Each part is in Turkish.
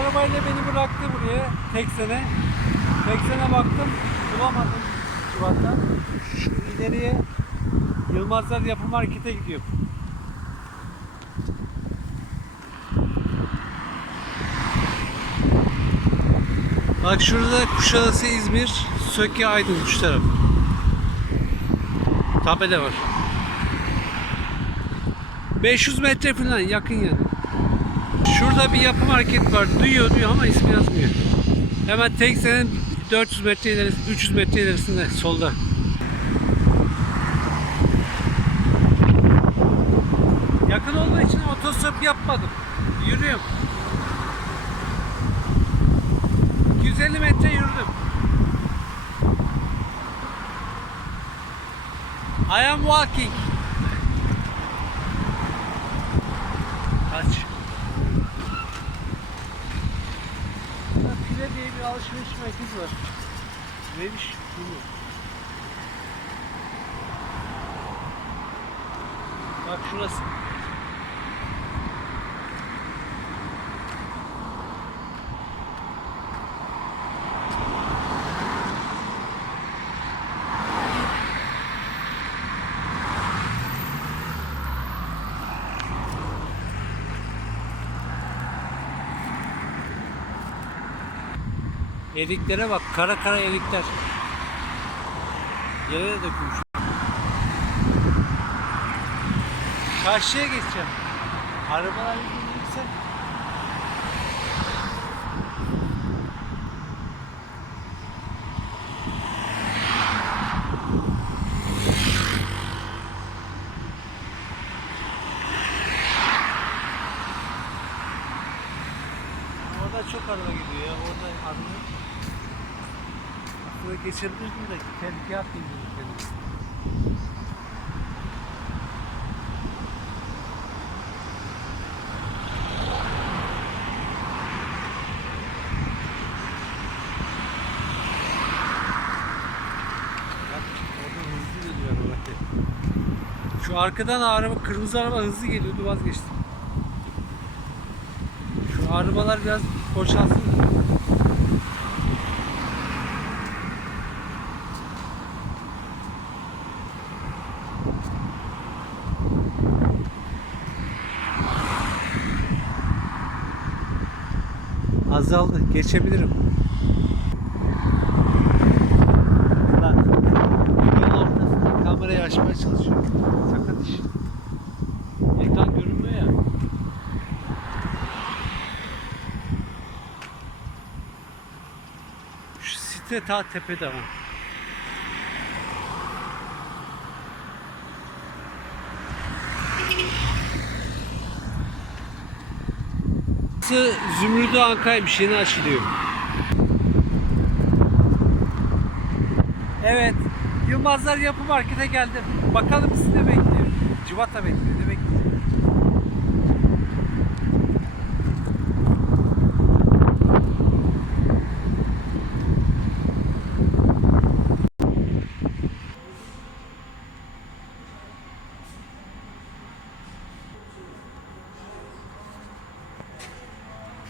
arabayla beni bıraktı buraya tek sene. Tek sene baktım bulamadım Şubat'ta. Şu ileriye Yılmazlar Yapı Market'e gidiyor. Bak şurada Kuşadası İzmir, Söke Aydın şu taraf. Tabela var. 500 metre falan yakın yani. Şurada bir yapı market var. Duyuyor diyor ama ismi yazmıyor. Hemen tek senin 400 metre ilerisi, 300 metre ilerisinde solda. Yakın olduğu için otostop yapmadım. Yürüyorum. 250 metre yürüdüm. I am walking. Kaç? Burada Pile diye bir alışveriş merkezi var. Neymiş bilmiyorum. Bak şurası. Eriklere bak. Kara kara erikler. Yere dökülmüş. Karşıya geçeceğim. Arabalar gidecekse. Orada çok araba gidiyor ya. Orada araba. Aslında geçebilirdim de tehlikeye dedim kendimi. Şu arkadan araba, kırmızı araba hızlı geliyordu vazgeçtim. Şu arabalar biraz boşalsın. Azaldı. Geçebilirim. Site ta tepede ama. Burası Zümrüdü Anka'ymış yeni açılıyor. Evet. Yılmazlar Yapı Market'e geldim. Bakalım sizi ne bekliyor. Civata bekliyor. Ne bekliyor? Geldim mi yapı, mark yapı markete.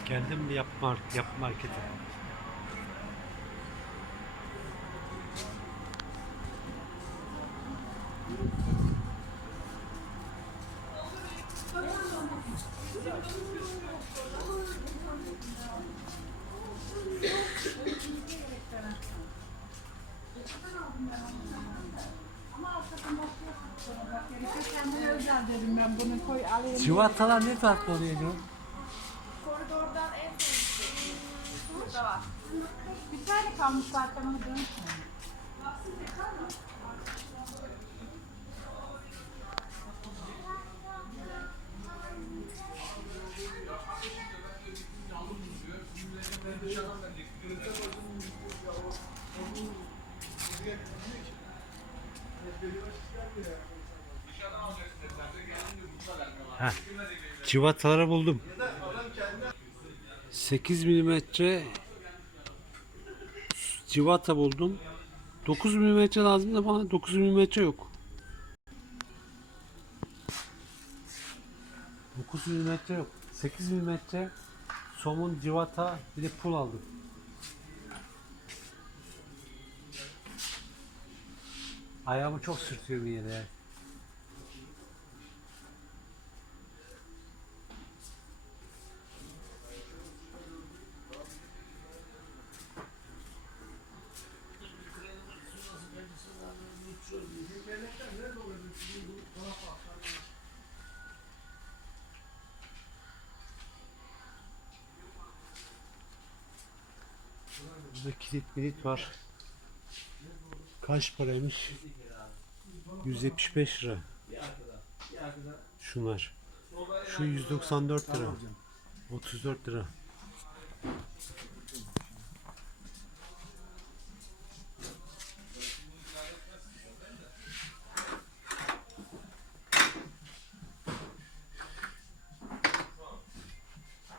Kendine özel dedim ben bunu koy alayım. Civatalar ne tatlı oluyor diyor. Bir tane kalmış zaten onu dönüşmeyin. Heh. Civataları buldum. 8 milimetre civata buldum. 9 milimetre lazım da bana 9 milimetre yok. 9 milimetre yok. 8 milimetre somun, civata bir de pul aldım. Ayağımı çok sürtüyor bir yere. Burada kilit milit var. Kaç paraymış? 175 lira. Şunlar. Şu 194 lira. 34 lira.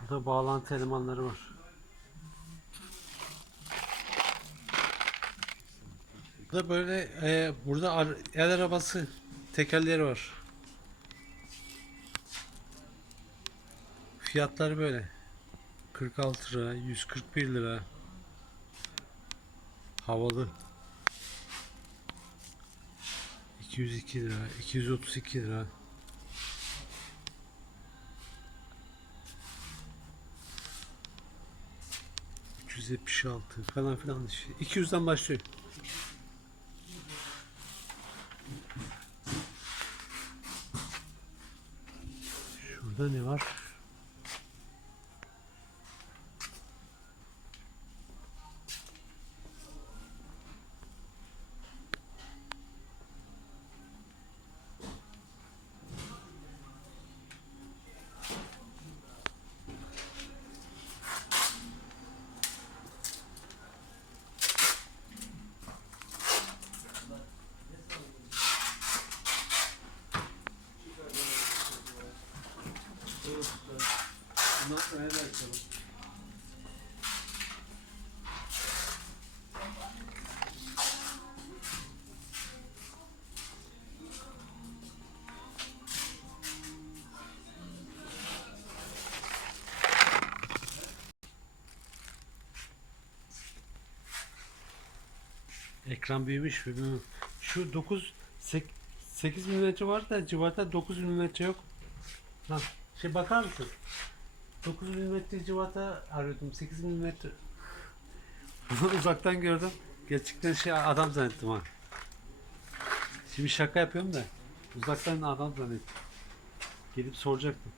Burada bağlantı elemanları var. Burada böyle e, burada ar- el arabası tekerleri var. Fiyatları böyle. 46 lira, 141 lira. Havalı. 202 lira, 232 lira. ...376 falan filan işte. 200'den başlıyor. Şurada ne var? Ekran büyümüş. Şu 9 8 mm var da civarda 9 mm yok. Lan şey bakar mısın? 9 mm civata arıyordum. 8 mm. Uzaktan gördüm. Gerçekten şey adam zannettim ha. Şimdi şaka yapıyorum da uzaktan adam zannettim. Gelip soracaktım.